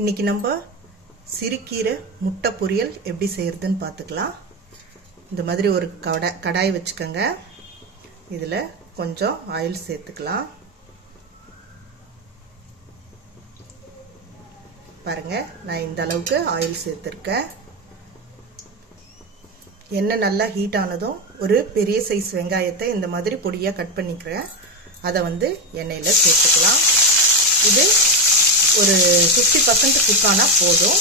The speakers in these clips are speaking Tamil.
இன்னைக்கு நம்ம சிறுகீரை முட்டை பொரியல் எப்படி செய்யறதுன்னு பார்த்துக்கலாம். இந்த மாதிரி ஒரு கடாய் வச்சுக்கோங்க. இதில் கொஞ்சம் ஆயில் சேர்த்துக்கலாம். பாருங்க, நான் இந்த அளவுக்கு ஆயில் சேர்த்துருக்கேன். எண்ணெய் நல்லா ஹீட் ஆனதும் ஒரு பெரிய சைஸ் வெங்காயத்தை இந்த மாதிரி பொடியாக கட் பண்ணிக்கிறேன். அதை எண்ணெயில் சேர்த்துக்கலாம். இது ஒரு 50% குக் ஆனால் போதும்.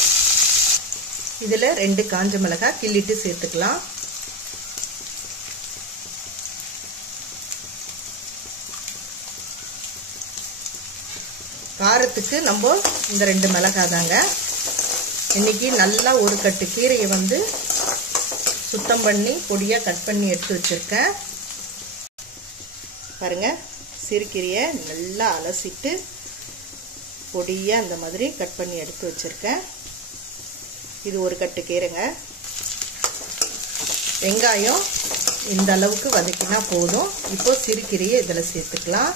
இதில் 2 காஞ்ச மிளகாய் கிள்ளிட்டு சேர்த்துக்கலாம். காரத்துக்கு நம்ம இந்த 2 மிளகாய் தாங்க. இன்னைக்கு நல்லா ஒரு கட்டு கீரையை சுத்தம் பண்ணி பொடியாக கட் பண்ணி எடுத்து வச்சிருக்கேன். பாருங்க, சிறுகீரையை நல்லா அலசிட்டு பொடியாக இந்த மாதிரி கட் பண்ணி எடுத்து வச்சிருக்கேன். இது ஒரு கட்டு கீரைங்க. வெங்காயம் இந்த அளவுக்கு வதக்கினா போதும். இப்போ சிறுகீரையை இதில் சேர்த்துக்கலாம்.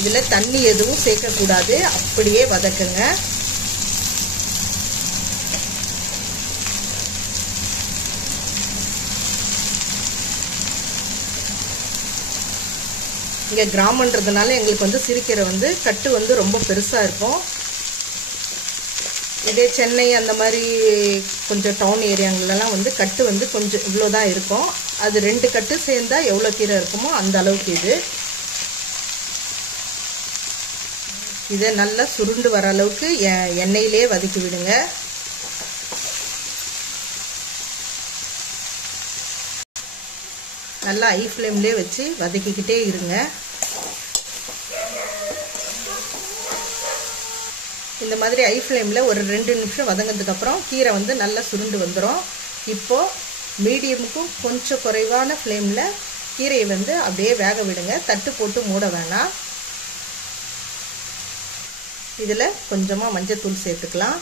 இதில் தண்ணி எதுவும் சேர்க்கக்கூடாது, அப்படியே வதக்குங்க. இங்கே கிராமன்றதுனால எங்களுக்கு சிறுகீரை கட்டு ரொம்ப பெருசாக இருக்கும். இதே சென்னை அந்த மாதிரி கொஞ்சம் டவுன் ஏரியாங்களெல்லாம் கட்டு கொஞ்சம் இவ்வளோதான் இருக்கும். அது 2 கட்டு சேர்ந்தா எவ்வளோ கீரை இருக்குமோ அந்த அளவுக்கு இதை நல்லா சுருண்டு வர அளவுக்கு எண்ணெயிலே வதக்கி விடுங்க. நல்லா ஹை ஃப்ளேம்லேயே வச்சு வதக்கிக்கிட்டே இருங்க. இந்த மாதிரி ஹை ஃப்ளேமில் ஒரு 2 நிமிஷம் வதங்கினதுக்கப்புறம் கீரை நல்லா சுருண்டு வந்துடும். இப்போது மீடியமுக்கும் கொஞ்சம் குறைவான ஃப்ளேமில் கீரையை அப்படியே வேக விடுங்க. தட்டு போட்டு மூட வேணாம். இதில் கொஞ்சமாக மஞ்சத்தூள் சேர்த்துக்கலாம்.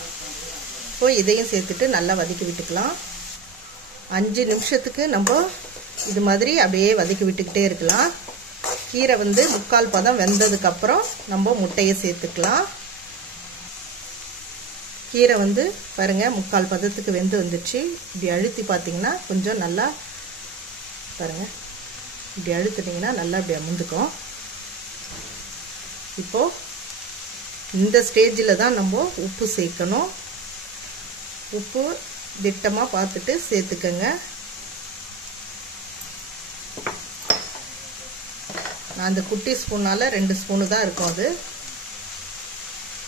இப்போ இதையும் சேர்த்துட்டு நல்லா வதக்கி விட்டுக்கலாம். 5 நிமிஷத்துக்கு நம்ம இது மாதிரி அப்படியே வதக்கி விட்டுக்கிட்டே இருக்கலாம். கீரை 3/4 பதம் வெந்ததுக்கப்புறம் நம்ம முட்டையை சேர்த்துக்கலாம். கீரை பாருங்க 3/4 பதத்துக்கு வெந்து வந்துடுச்சு. இப்படி அழுத்தி பார்த்தீங்கன்னா கொஞ்சம் நல்லா பாருங்க, இப்படி அழுத்திட்டிங்கன்னா நல்லா இப்படி அமுந்துக்கும். இப்போது இந்த ஸ்டேஜில் தான் நம்ம உப்பு சேர்க்கணும். உப்பு திட்டமாக பார்த்துட்டு சேர்த்துக்கங்க. நான் அந்த குட்டி ஸ்பூனால் 2 ஸ்பூனு தான் இருக்கும் அது.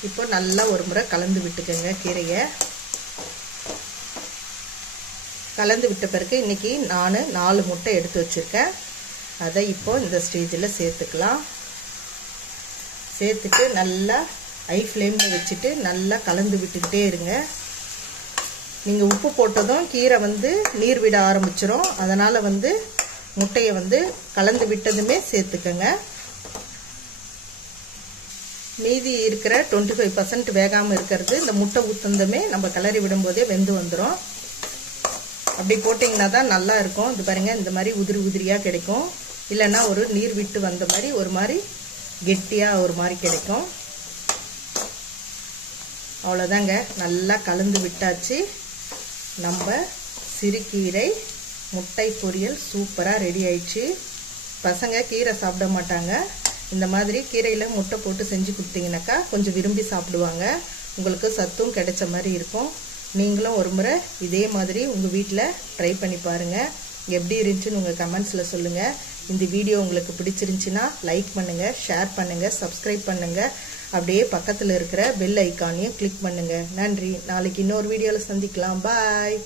இப்போ நல்லா ஒரு முறை கலந்து விட்டுக்கோங்க. கீரையை கலந்து விட்ட பிறகு இன்றைக்கி நான் 4 முட்டை எடுத்து வச்சுருக்கேன். அதை இப்போ இந்த ஸ்டேஜில் சேர்த்துக்கலாம். சேர்த்துட்டு நல்லா ஹை ஃப்ளேமில் வச்சுட்டு நல்லா கலந்து விட்டுக்கிட்டே இருங்க. நீங்கள் உப்பு போட்டதும் கீரை நீர் விட ஆரம்பிச்சிடும். அதனால் முட்டையை கலந்து விட்டதுமே சேர்த்துக்கங்க. மீதி இருக்கிற 25% வேகாமல் இருக்கிறது இந்த முட்டை ஊற்றுந்தமே நம்ம கிளறி விடும்போதே வெந்து வந்துடும். அப்படி போட்டிங்கன்னா தான் நல்லா இருக்கும். இது பாருங்கள், இந்த மாதிரி உதிரி உதிரியாக கிடைக்கும். இல்லைன்னா ஒரு நீர் விட்டு வந்த மாதிரி ஒரு மாதிரி கெட்டியாக ஒரு மாதிரி கிடைக்கும். அவ்வளோதாங்க, நல்லா கலந்து விட்டாச்சு. நம்ம சிறுகீரை முட்டை பொரியல் சூப்பராக ரெடி ஆயிடுச்சு. பசங்க கீரை சாப்பிட மாட்டாங்க. இந்த மாதிரி கீரையில் முட்டை போட்டு செஞ்சு கொடுத்தீங்கன்னாக்கா கொஞ்சம் விரும்பி சாப்பிடுவாங்க. உங்களுக்கு சத்தும் கிடைச்ச மாதிரி இருக்கும். நீங்களும் ஒரு முறை இதே மாதிரி உங்கள் வீட்டில் ட்ரை பண்ணி பாருங்கள். எப்படி இருந்துச்சுன்னு உங்கள் கமெண்ட்ஸில் சொல்லுங்கள். இந்த வீடியோ உங்களுக்கு பிடிச்சிருந்துச்சின்னா லைக் பண்ணுங்கள், ஷேர் பண்ணுங்கள், சப்ஸ்கிரைப் பண்ணுங்கள். அப்படியே பக்கத்தில் இருக்கிற பெல் ஐக்கானையும் கிளிக் பண்ணுங்கள். நன்றி. நாளைக்கு இன்னொரு வீடியோவில் சந்திக்கலாம். பாய்.